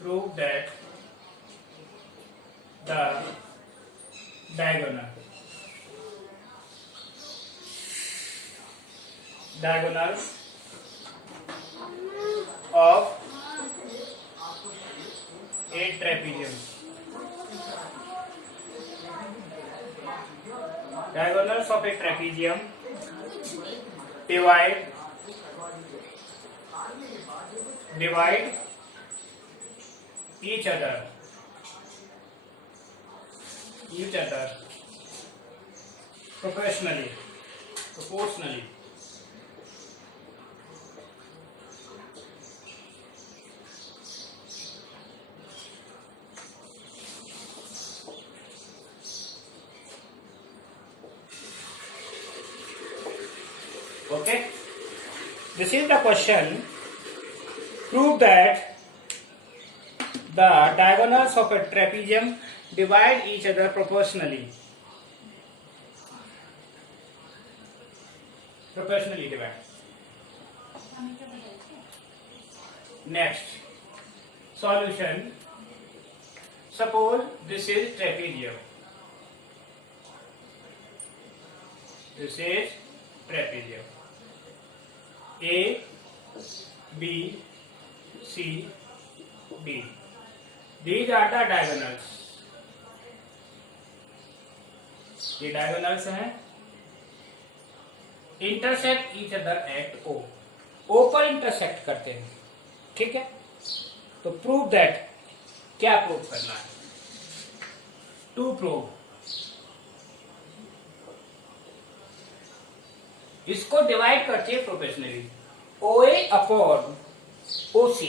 prove that the diagonals of a trapezium divide each other proportionally. Okay, this is the question. Prove that the diagonals of a trapezium divide each other proportionally divide. Next, solution. Suppose this is trapezium. A, B, C, D. These are the diagonals. ये diagonals हैं. Intersect each other at O. O पर intersect करते हैं. ठीक है? तो prove that. क्या prove करना है? To prove. इसको डिवाइड करते हैं प्रोपोर्शनली. OA upon OC.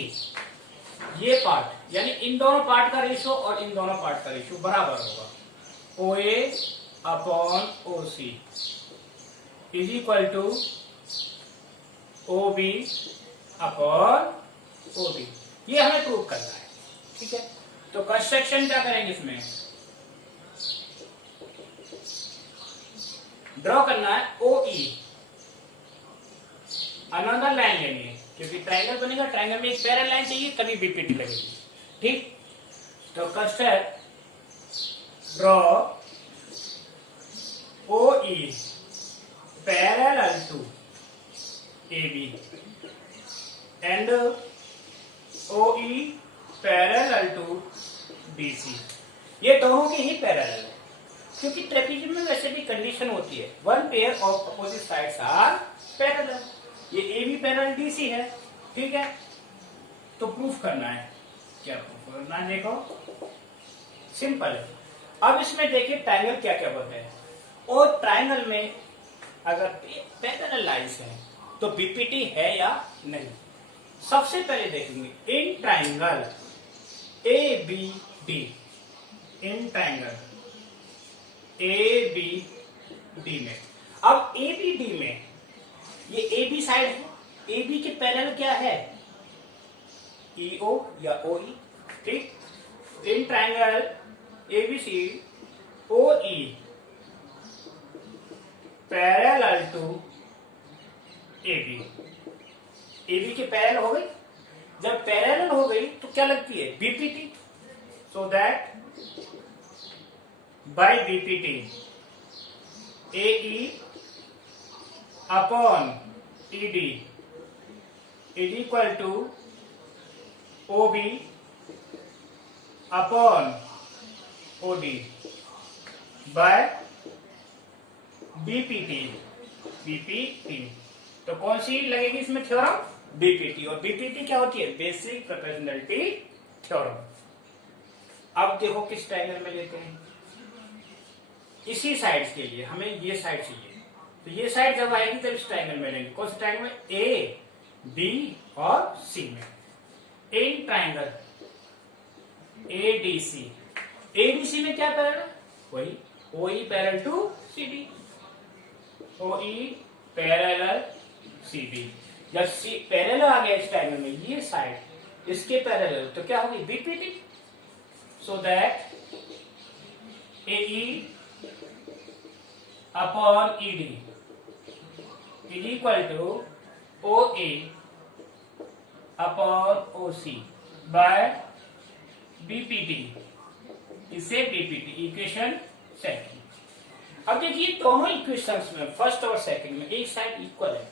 ये पार्ट यानी इन दोनों पार्ट का रेशियो और इन दोनों पार्ट का रेशियो बराबर होगा. OA upon OC is equal to OB upon OB. ये हमें प्रूव करना है. ठीक है, तो कंस्ट्रक्शन क्या करेंगे, इसमें ड्रॉ करना है OE. अनदर लाइन लेंगे क्योंकि ट्रायंगल बनेगा. ट्रायंगल में एक पैरेलल लाइन चाहिए तभी बीपीटी लगेगी. ठीक, तो construct draw OE parallel to AB and OE parallel to BC. ये दोनों के ही पैरेलल है क्योंकि ट्रेपेजियम में वैसे भी कंडीशन होती है one pair of opposite sides are parallel. ये AB पैरेलल DC है. ठीक है, तो प्रूफ करना है. क्या प्रूफ करना है, देखो सिंपल है. अब इसमें देखिए ट्रायंगल क्या क्या बनते हैं. और ट्रायंगल में अगर पैरेलल लाइंस हैं तो बीपीटी है या नहीं. सबसे पहले देखेंगे in triangle ABD. In triangle ABD में, अब ABD में ये AB साइड है. AB के पैरेलल क्या है, EO या OE. ठीक, in triangle ABC OE parallel to AB. AB के पैरेलल हो गई. जब पैरेलल हो गई तो क्या लगती है, BPT. So that by BPT AE upon ED is equal to OB upon OD by BPT. तो कौन सी लगेगी इसमें थ्योरम, बीपीटी. और बीपीटी क्या होती है, बेसिक प्रोपोर्शनैलिटी थ्योरम. अब देखो किस ट्रायंगल में लेते हैं. इसी साइड के लिए हमें ये साइड चाहिए, तो ये साइड जब आएगी तब इस ट्रायंगल में लेंगे. कौन से ट्रायंगल में, A, B और C में. इन ट्रायंगल ADC में क्या पैरेलल, वही OE parallel to CD. OE parallel CD. जब C पैरेलल आ गया इस ट्रायंगल में, ये साइड इसके पैरेलल, तो क्या होगी, BPT. So that AE upon ED is equal to OA upon OC by BPT, इसे बीपीटी इक्वेशन सेकंड। अब देखिए दोनों इक्वेशंस में फर्स्ट और सेकंड में एक साइड इक्वल है,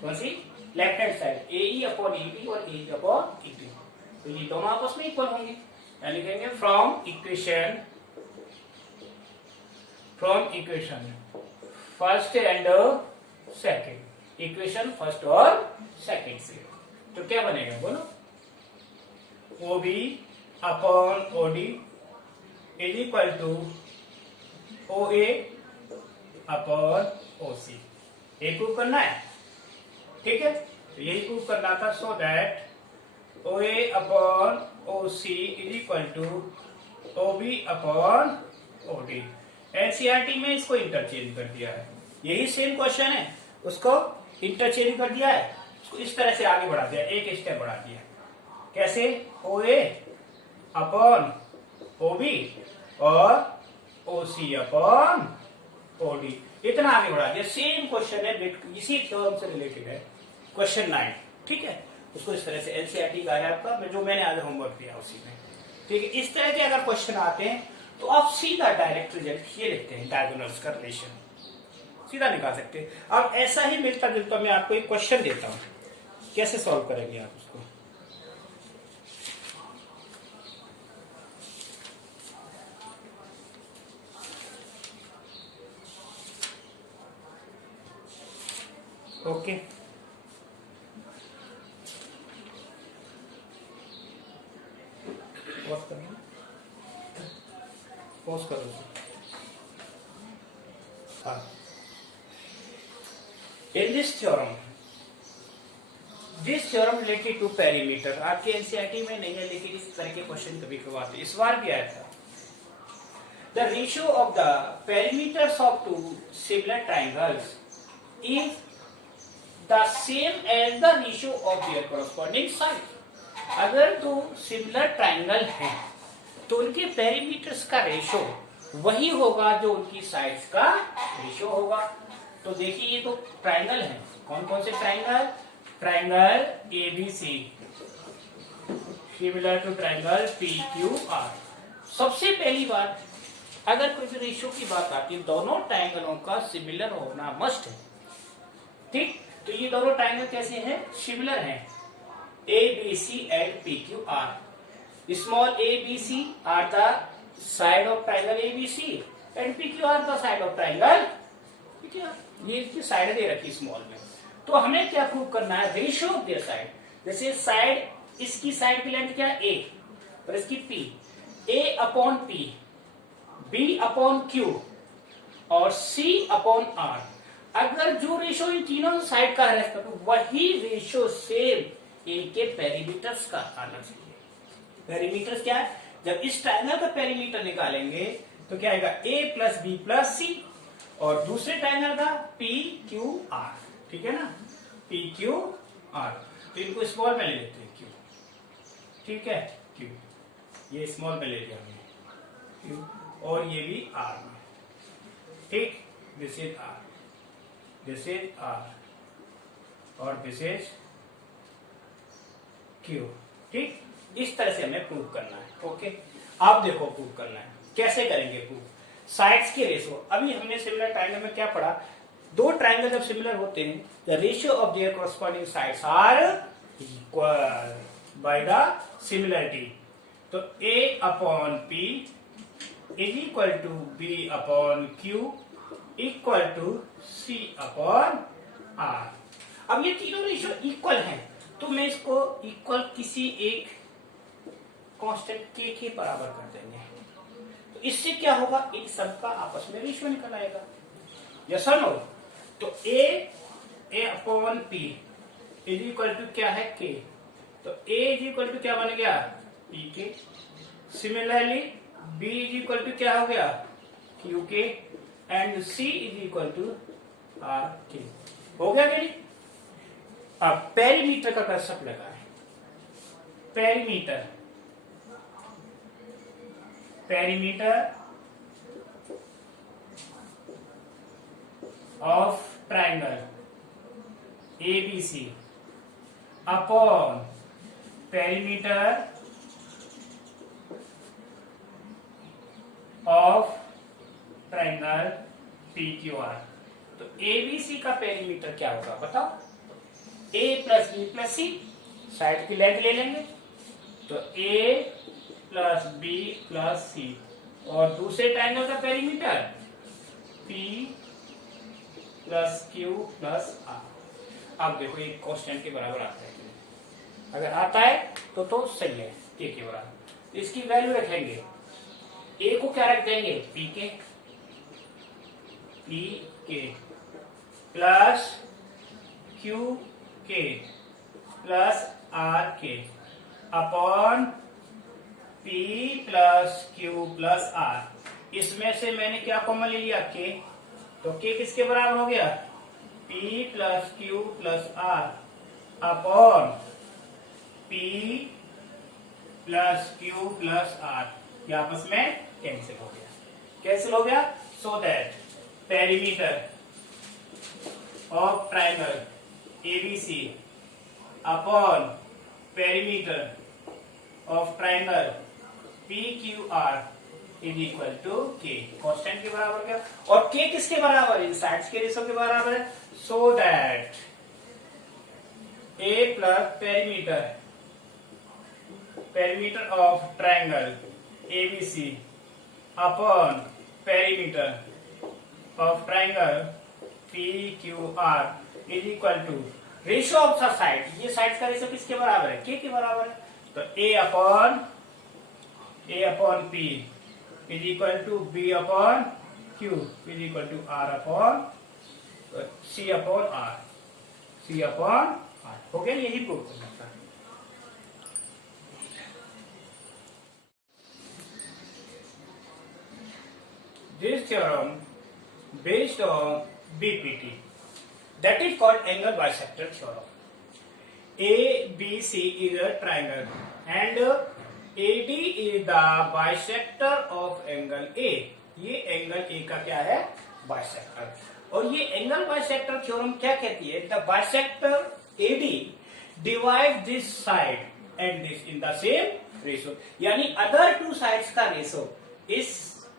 कौन सी? Left hand side, A upon A B और ए अपॉन ए बी, तो ये दोनों आपस में इक्वल होंगे। यानी लिखेंगे from equation first and second, equation first और सेकंड से तो क्या बनेगा बोलो? O B upon O D is equal to O A upon O C. ये प्रूव करना है, ठीक है? तो यही प्रूव करना था, so that O A upon O C is equal to O B upon O D. NCERT में इसको इंटरचेंज कर दिया है, यही सेम क्वेश्चन है, उसको इंटरचेंज कर दिया है, उसको इस तरह से आगे बढ़ा दिया, एक स्टेप बढ़ा दिया। कैसे? ओ ए अपॉन ओ बी और ओ सी अपॉन ओ डी, इतना आगे बढ़ा दिया। सेम क्वेश्चन है, इसी थ्योरम से रिलेटेड है, क्वेश्चन 9, ठीक है? उसको इस तरह से एनसीईआरटी का है आपका, जो मैंने आज होमवर्क दिया उसी में, ठीक है? इस तरह के अगर क्वेश्चन आते हैं तो आप सीधा डायरेक्ट रिजल्ट ये लिखते हैं, डायगोनल्स का रिलेशन सीधा निकाल सकते हैं। अब ऐसा ही मिलता जुलता मैं आपको एक क्वेश्चन देता हूं, कैसे सॉल्व करेंगे आप उसको? ओके, पॉज करो। हाँ, in this theorem related to perimeter, आपके एनसीईआरटी में नहीं है लेकिन इस तरह के क्वेश्चन कभी कभी आते, इस बार भी आया था। The ratio of the perimeters of two similar triangles is the same as the ratio of their corresponding side. अगर दो सिमिलर ट्राइंगल हैं तो उनके पेरीमीटर्स का रेशियो वही होगा जो उनकी साइड्स का रेशियो होगा। तो देखिए ये तो ट्राइंगल हैं, कौन कौन से triangle? Triangle A B C similar to triangle P Q R. सबसे पहली बात, अगर कोई रेशियो की बात आती है, दोनों ट्राइंगलों का सिमिलर होना मस्ट है, ठीक? तो ये दोनों ट्राइंगल कैसे हैं? सिमिलर हैं, A B C and P Q R. Small a b c are the side of triangle ABC and PQ are the side of triangle PQR। ये इसकी साइड दे रखी स्मॉल में, तो हमें क्या प्रूव करना है? Ratio of their side. जैसे साइड, इसकी साइड की लेंथ क्या है? a और इसकी p, a upon p, b upon q और c अपॉन r। अगर जो रेशियो इन तीनों साइड का है तो वही रेशियो सेम इनके पेरीमीटर्स का आना चाहिए। पेरीमीटर क्या है? जब इस ट्रायंगल का पेरीमीटर निकालेंगे तो क्या आएगा? a plus B plus C, और दूसरे ट्रायंगल का पी क्यू आर, ठीक है ना? पी क्यू आर, तो इनको स्मॉल में ले लेते हैं क्यू, ठीक है? क्यू, ये स्मॉल में ले लिया हमने क्यू, और ये भी आर में, ठीक? This is R, this is R और दिस इज क्यू, ठीक? इस तरह से हमें प्रूव करना है। ओके, आप देखो प्रूव करना है, कैसे करेंगे प्रूव? साइड्स के रेशियो, अभी हमने सिमिलर ट्रायंगल में क्या पढ़ा? दो ट्रायंगल जब सिमिलर होते हैं, the ratio of their corresponding sides are equal by the similarity. तो a upon p is equal to b upon q equal to c upon r। अब ये तीनों रेशियो इक्वल हैं, तो मैं इसको इक्वल किसी एक कांस्टेंट के बराबर कर देंगे, तो इससे क्या होगा? इन सब का आपस में रेशियो निकल आएगा, यस और नो? तो a upon p is equal to क्या है? k, तो a इज इक्वल टू क्या बन गया? p k। Similarly b is equal to क्या हो गया? q k and c is equal to r k। हो गया मेरी? अब पेरीमीटर का कंसेप्ट लगा है, perimeter of triangle ABC upon perimeter of triangle P Q R. तो एबीसी का पेरीमीटर क्या होगा बताओ? A plus B plus C, side की लेंथ ले लेंगे तो A plus B plus C, और दूसरे ट्राइंगल का perimeter P plus Q plus R. अब देखो एक कांस्टेंट के बराबर आता है, अगर आता है तो सही है, के बराबर। इसकी वैल्यू रखेंगे, ए को क्या रख देंगे? P K plus Q K plus R K upon P plus Q plus R. इसमें से मैंने क्या कॉमन ले लिया? के। तो के किसके बराबर हो गया? P plus Q plus R upon P plus Q plus R. ये आपस में कैंसिल हो गया। कैंसिल हो गया। So that perimeter of triangle ABC upon perimeter of triangle P Q R is equal to K. Constant के बराबर क्या? और के किसके बराबर? इन साइड्स के रेशो के बराबर है। So that A plus perimeter of triangle ABC upon perimeter of triangle P Q R is equal to ratio of the side. ये साइड का रेशियो किसके बराबर है? के बराबर है। तो A upon P is equal to B upon Q is equal to R upon C upon R. हो गया। यही प्रूव करना था। This theorem based on BPT, that is called angle bisector theorem. ABC is a triangle and AD is the bisector of angle A. ये angle A का क्या है? Bisector. और ये एंगल बाइसेक्टर थ्योरम क्या कहती है? The bisector AD divide this side and this in the same ratio, यानी अदर टू साइड्स का रेशो इस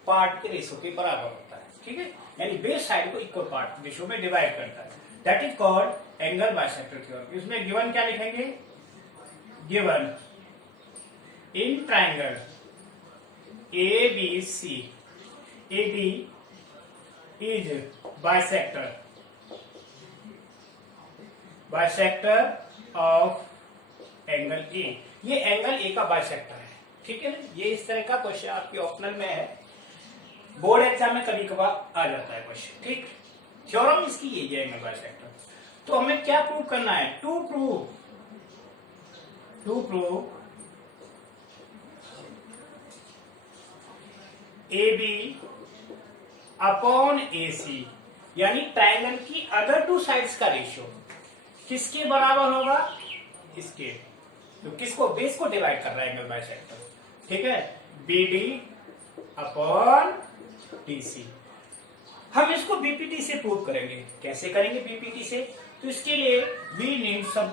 पार्ट के रेशो के बराबर होता है। ठीक है, यानी बेस साइड को इक्वल पार्ट रेशो में डिवाइड करता है। That is called angle bisector theorem. इसमें गिवन क्या लिखेंगे? Given in triangle ABC AD is bisector of angle A। ये एंगल A का बाइसेक्टर है। ठीक है, ये इस तरह का क्वेश्चन आपके ऑप्शनल में है, बोर्ड एग्जाम में कभी कभार आ जाता है क्वेश्चन। ठीक, थ्योरम इसकी ये एंगल बाइसेक्टर। तो हमें क्या प्रूव करना है? To prove AB upon AC, यानी ट्राइंगल की अदर टू साइड्स का रेशियो किसके बराबर होगा? इसके। तो किसको? बेस को डिवाइड कर रहा है एंगल बाइसेक्टर। ठीक है, BD अपॉन DC। हम इसको BPT से प्रूव करेंगे। कैसे करेंगे BPT से? तो इसके लिए वी नीड सम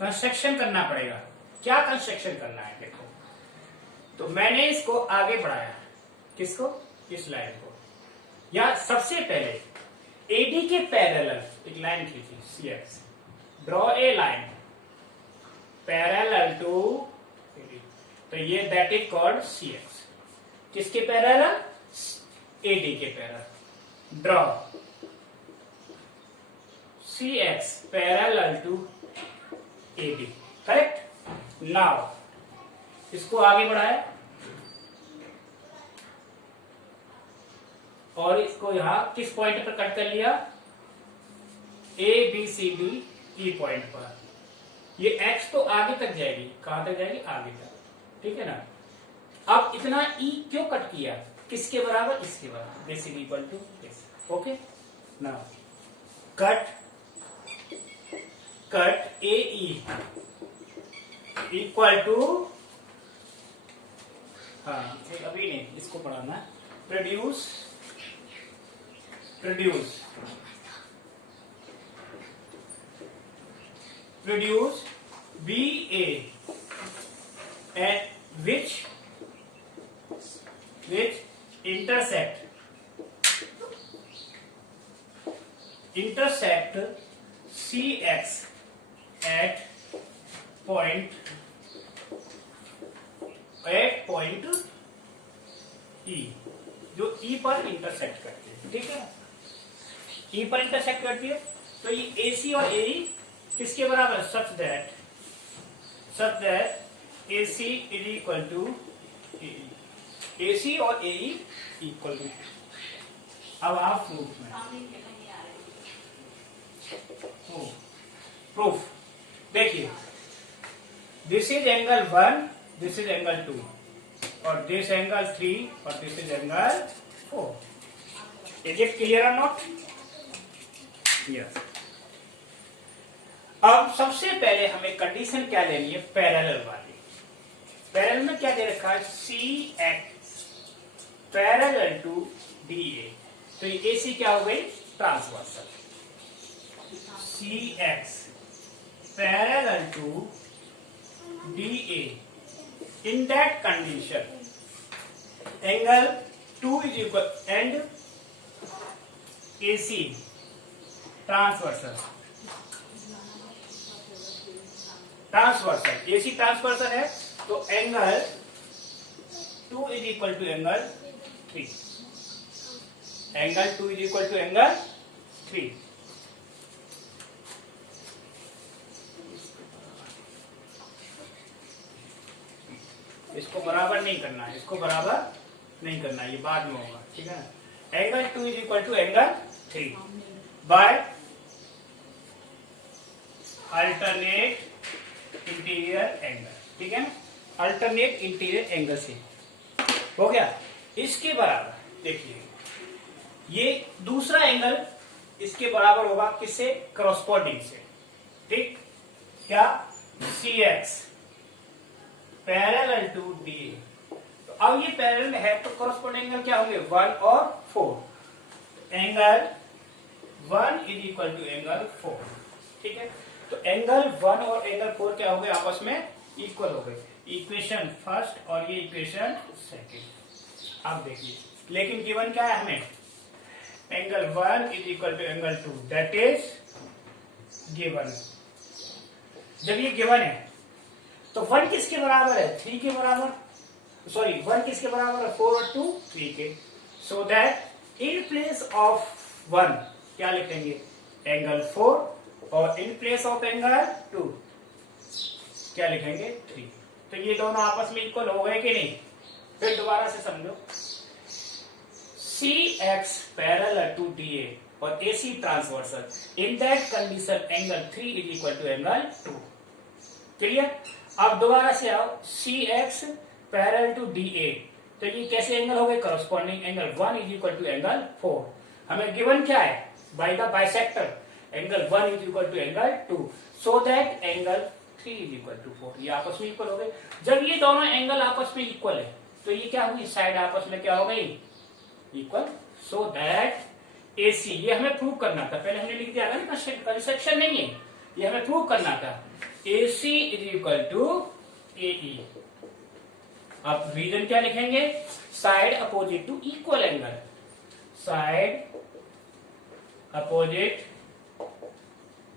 कंस्ट्रक्शन करना पड़ेगा। क्या कंस्ट्रक्शन करना है? देखो, तो मैंने इसको आगे बढ़ाया। किसको? इस लाइन को। या सबसे पहले AD के पैरेलल एक लाइन खींची CX। Draw a line parallel to AD। तो ये दैट इज कॉल्ड CX। किसके पैरेलल? AD के parallel. Draw CX parallel to AD। Correct. Now इसको आगे बढ़ाया और इसको यहां किस पॉइंट पर कट कर लिया? ABCD E पॉइंट पर। ये X तो आगे तक जाएगी। कहां तक जाएगी? आगे तक। ठीक है ना। अब इतना E क्यों कट किया? किसके बराबर? इसके बराबर। This is equal to this. Okay, now cut AE equal to, हाँ अभी नहीं, इसको पढ़ाना। Produce BA and which intersect CX at point E, जो E पर इंटरसेक्ट करती है, ठीक है, E पर इंटरसेक्ट करती है। तो ये AC और AE किसके बराबर है? Such that AC is equal to AE, AC और AE इक्वल टू। अब आप प्रूफ में प्रूफ देखिए, this is angle 1, this is angle 2, और दिस एंगल 3, और this is angle 4। Is it clear और नॉट? यस। अब सबसे पहले हमें कंडीशन क्या लेनी है? पैरेलल वाली। पैरेलल में क्या दे रखा है? CX parallel to DA। तो ये AC क्या हो गई? Transversal. CX parallel to DA. In that condition, angle 2 is equal and AC transversal AC transversal है, तो angle 2 is equal to angle 3, angle 2 is equal to angle 3। इसको बराबर नहीं करना है, इसको बराबर नहीं करना है, ये बाद में होगा, ठीक है ना। Angle 2 is equal to angle 3 by alternate interior angle, ठीक है ना, अल्टरनेट इंटीरियर एंगल से हो गया। इसके बराबर देखिए, ये दूसरा एंगल इसके बराबर होगा किससे? करस्पॉन्डिंग से, ठीक, क्या? CX parallel to DA। तो अब ये पैरेलल है, तो करस्पॉन्डिंग एंगल क्या होंगे? 1 और 4। Angle 1 is equal to angle 4, ठीक है। तो एंगल 1 और एंगल 4 क्या हो गए? आपस में इक्वल हो गए। इक्वेशन फर्स्ट और ये इक्वेशन सेकंड। अब देखिए, लेकिन गिवन क्या है हमें? Angle 1 is equal to angle 2, that is given. जब ये गिवन है तो 1 किसके बराबर है? 3 के बराबर, सॉरी 1 किसके बराबर है? 4 और 2 3 के। So that in place of 1 क्या लिखेंगे? एंगल 4, और इन प्लेस ऑफ एंगल 2 क्या लिखेंगे? 3। तो ये दोनों आपस में इक्वल हो गए कि नहीं? फिर दोबारा से समझो, CX पैरेलल टू DA और AC transversal, in that condition angle 3 is equal to angle 2। Clear? अब दोबारा से आओ, CX पैरेलल टू DA, तो ये कैसे एंगल हो गए? Corresponding angle 1 is equal to angle 4। हमें गिवन क्या है? By the bisector angle 1 is equal to angle 2, so that angle 3 is equal to 4। ये आपस में इक्वल हो गए। जब ये दोनों एंगल आपस में इक्वल है, तो ये क्या हुई? साइड आपस में क्या हो गई? इक्वल। सो दैट AC, ये हमें प्रूव करना था, पहले हमने लिख दिया था ना, कंसेप्शन नहीं है, ये हमें प्रूव करना था। AC is equal to AE। अब रीजन क्या लिखेंगे? Side opposite to equal angle, side opposite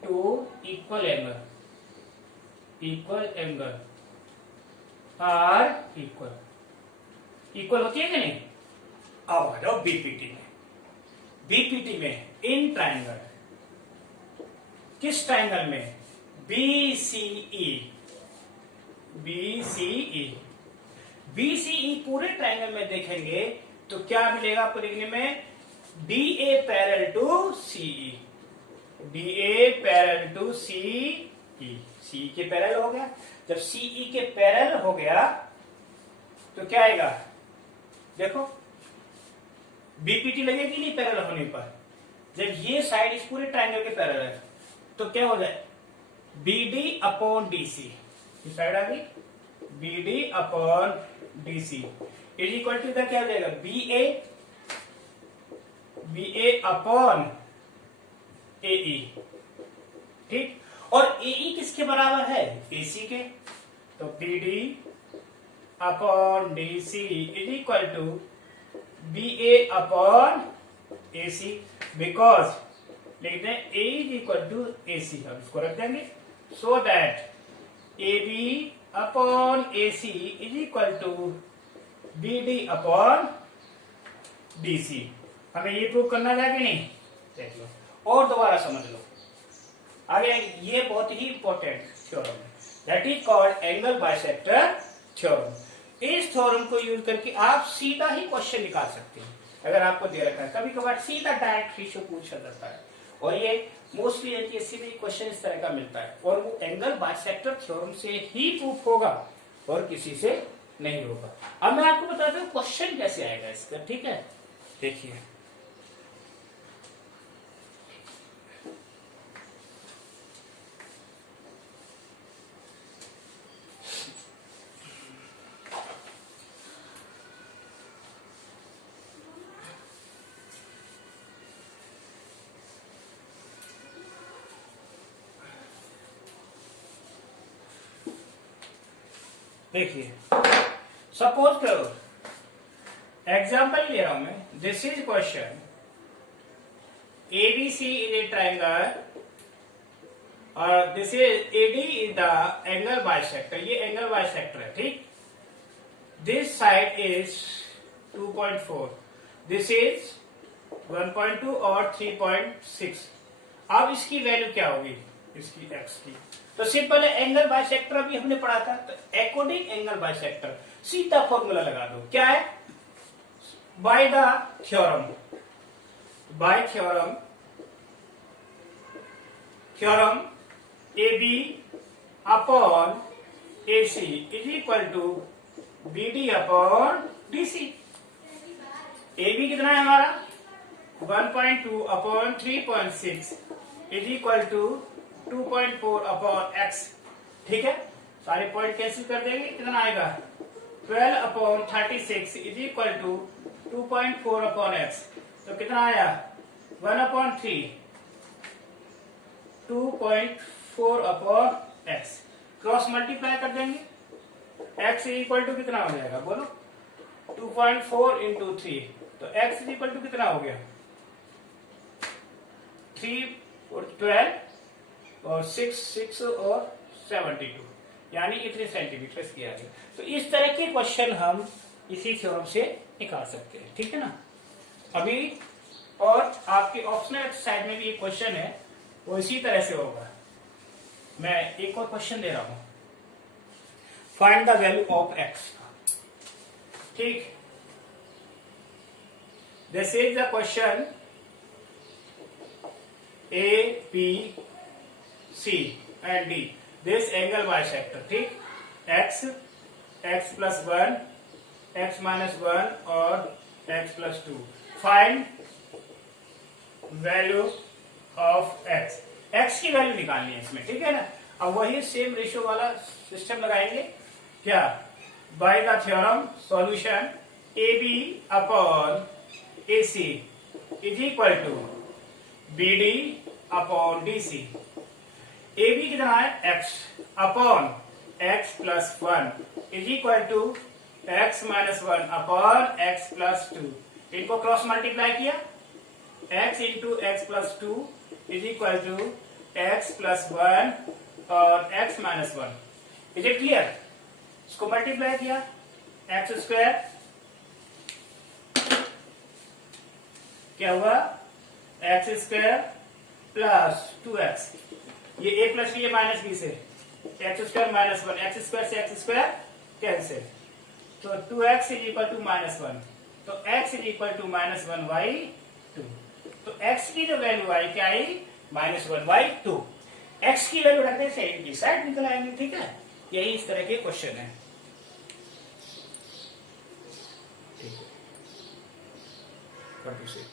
to equal angle are equal होती है कि नहीं? अब आ जाओ बीपीटी में। बीपीटी में इन ट्राइंगल, किस ट्राइंगल में? BCE पूरे ट्राइंगल में देखेंगे तो क्या मिलेगा आपको देखने में? DA parallel to CE, DA parallel to CE, CE के पैरेलल हो गया। जब CE के पैरेलल हो गया तो क्या आएगा? देखो, बीपीटी लगेगी नहीं पैरेलल होने पर। जब ये साइड इस पूरे ट्राइंगल के पैरेलल है तो क्या हो जाए? BD अपॉन DC, ये साइड आ गई, BD upon DC is equal to इधर क्या हो जाएगा? BA अपॉन AE, ठीक। और AE किसके बराबर है? AC के। तो BD upon D C is equal to B A upon A C, because लिखते हैं A is equal to A C, हम इसको रख देंगे so that A B upon A C is equal to B D upon D C. हमें ये prove करना था कि नहीं, देख लो और दोबारा समझ लो। आगे ये बहुत ही इंपॉर्टेंट थ्योरम है, that is called angle bisector theorem. इस थ्योरम को यूज करके आप सीधा ही क्वेश्चन निकाल सकते हैं अगर आपको दे रखा है। कभी कभार सीधा डायरेक्ट रेशियो पूछा जाता है और ये मोस्टली एमपीएससी में क्वेश्चन इस तरह का मिलता है और वो एंगल बाइसेक्टर थ्योरम से ही प्रूफ होगा और किसी से नहीं होगा। अब मैं आपको बताता हूँ क्वेश्चन कैसे आएगा इसका, ठीक है। देखिए देखिए सपोज करो, एग्जाम्पल ले रहा हूं मैं, this is question ABC is a triangle और this is AD is the angle bisector, ये एंगल बाइसेक्टर है, ठीक। This side is 2.4, this is 1.2 और 3.6। अब इसकी वैल्यू क्या होगी, इसकी एक्स की, तो सिंपल है, एंगल बाइसेक्टर अभी हमने पढ़ा था, तो अकॉर्डिंग एंगल बाइसेक्टर सीधा फॉर्मूला लगा दो, क्या है, by the theorem, by theorem A B upon A C is equal to B D upon D C. A B कितना है हमारा 1.2 upon 3.6 is equal to 2.4 upon X, ठीक है। सारे पॉइंट कैंसिल कर देंगे, कितना आएगा 12 upon 36 is equal to 2.4 upon X, तो कितना आया 1 upon 3 2.4 upon X, cross multiply कर देंगे, एक्स इज इक्वल टू कितना हो जाएगा बोलो 2.4 इंटू 3, तो एक्स इज इक्वल टू कितना हो गया 3 और 12 और 6 और 72, यानी इतने सेंटीमीटर किया गया। तो इस तरह के क्वेश्चन हम इसी थ्योरम से निकाल सकते हैं, ठीक है ना। अभी और आपके ऑप्शनल एक्सरसाइज में भी एक क्वेश्चन है, वो इसी तरह से होगा। मैं एक और क्वेश्चन दे रहा हूं, find the value of X, ठीक। This is the question A B C and D, this angle bisector, ठीक। X, X plus 1, X minus 1 और X plus 2, find value of X, X की वैल्यू निकालनी है इसमें, ठीक है ना। अब वही सेम रेशियो वाला सिस्टम लगाएंगे, क्या, by the theorem solution A B upon A C is equal to B D upon D C. A B कितना है X upon X plus 1 is equal to X minus 1 upon X plus 2, इनको cross multiply किया, x into X plus 2 is equal to X plus 1 और X minus 1, is it clear. इसको multiply किया, X square क्या हुआ x square plus 2x, ये a plus ये minus B से X square minus 1, X square से एक्स स्क्वायर कैंसिल, तो 2x is equal to minus 1, तो x is equal to minus 1/2, तो x की जो वैल्यू आई क्या आई -1/2, x की वैल्यू रखने से इनकी साइड निकल आएंगे, ठीक है। यही इस तरह के क्वेश्चन है, ठीक है।